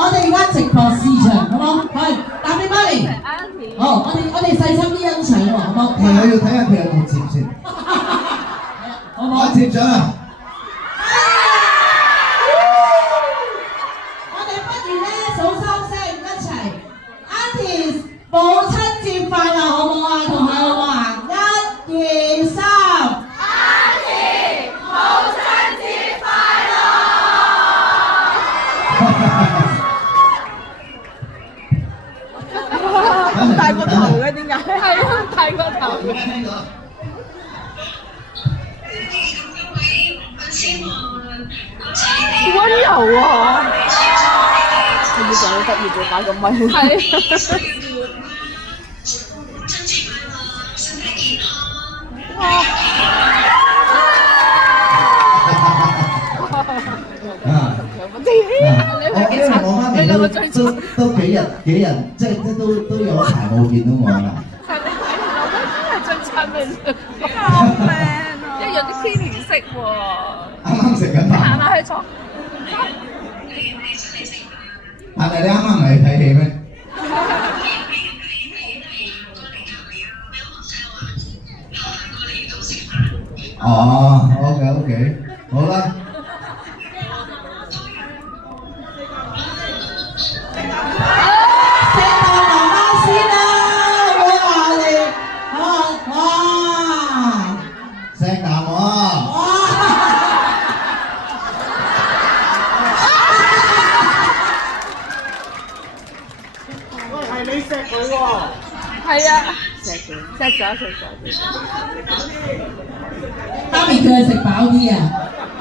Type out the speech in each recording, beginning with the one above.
我哋而家直播市場，好冇？係打俾媽咪。好，我哋細心啲欣賞喎，好冇？我要睇下佢有冇接先。好冇？我接咗啦。我哋不如咧數收聲一齊 ，Auntie 母親節快樂，好唔好啊？同佢好唔好啊？1、2、3。Auntie 母親節快樂！咁大個頭嘅點解？係啊，大個頭。聽到。溫柔啊！係要上去得意嘅打個咪。係。我媽咪都幾日，即係都有一排冇見到我啦。係你睇唔到咩？真係最親嘅。救命啊！一樣啲天然色喎。啱啱食緊飯。行下去坐。係咪你啱啱唔係去睇戲咩？哦，OK，好啦。係啊，錫咗。媽咪叫佢食飽啲啊！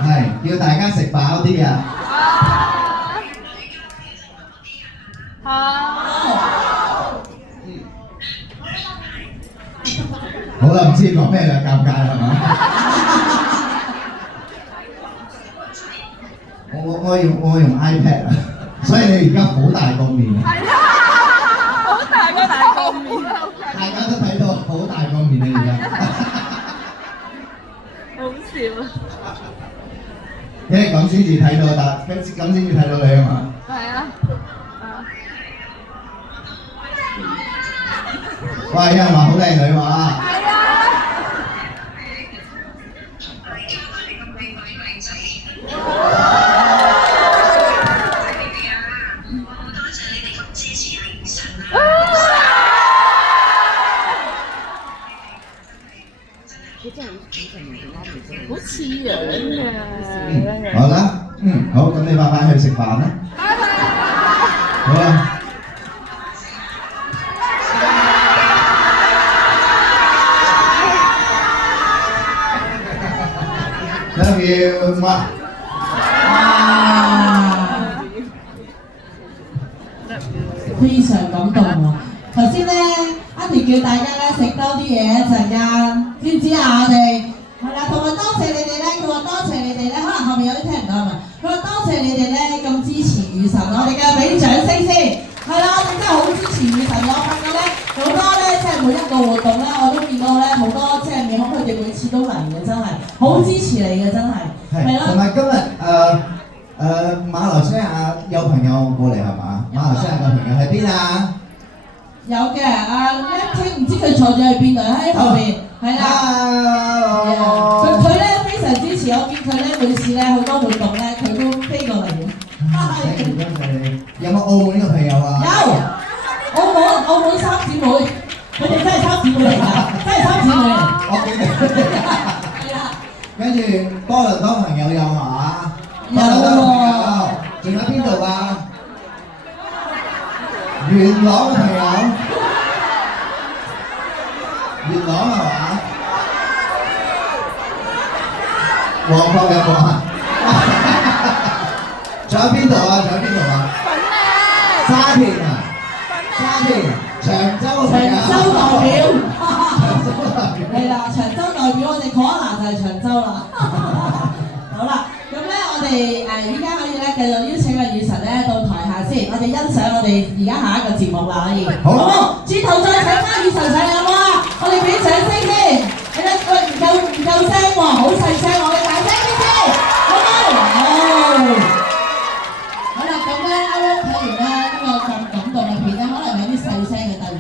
係，叫大家食飽啲啊！好啦，唔知講咩啦，尷尬啦，係嘛？我用 iPad 啊，所以你而家好大個面啊！好大個面啊！大家都睇到好大個面啊！而家好笑啊！因為咁先至睇到，咁先至睇到你啊嘛。係啊。哇！有人話好靚女喎。係啊。好似樣嘅。好啦，好，咁你快快去食飯啦。好啦。Love you，媽。非常感動喎！頭先咧，Auntie叫大家咧食多啲嘢一陣間，知唔知啊？我哋係啦，同埋多謝你哋咧，佢話多謝你哋咧，可能後面有啲聽唔到係咪？佢話多謝你哋咧咁支持雨神，我哋嘅俾啲掌聲先。係啦，我哋真係好支持雨神，我發覺咧好多咧，即係每一個活動咧，我都見到咧好多即係美康佢哋每次都嚟嘅，真係好支持你嘅，真係。係啦。同埋今日馬來西亞有朋友過嚟係嘛？馬來西亞嘅朋友喺邊啊？有嘅，一聽唔知佢坐咗喺邊度，喺後邊，係啦。佢咧非常支持，我見佢咧每次咧好多活動咧，佢都飛過嚟嘅。有冇澳門嘅朋友啊？有，澳門三姊妹，佢哋真係三姊妹嚟㗎，真係三姊妹。我記得。係啦。跟住多倫多朋友有嘛？有喎。仲有邊度啊？元朗嘅朋友，元朗係嘛？旺角有冇啊？仲有邊度啊？沙田啊？長洲嘅朋友。長洲代表。係啦，長洲代表我哋 Corona 就係長洲啦。好啦。咁咧，我哋依家可以咧繼續邀請個雨神咧到台下先，我哋欣賞我哋而家下一個節目啦，可以。好唔好？轉頭再請翻雨神上嚟好唔好啊？我哋俾掌聲先。係啦，喂，唔夠聲喎，好細聲，我哋大聲啲先，好唔好？好。好啦，咁咧啱啱睇完咧呢個咁感動嘅片咧，可能有啲細聲嘅突然間。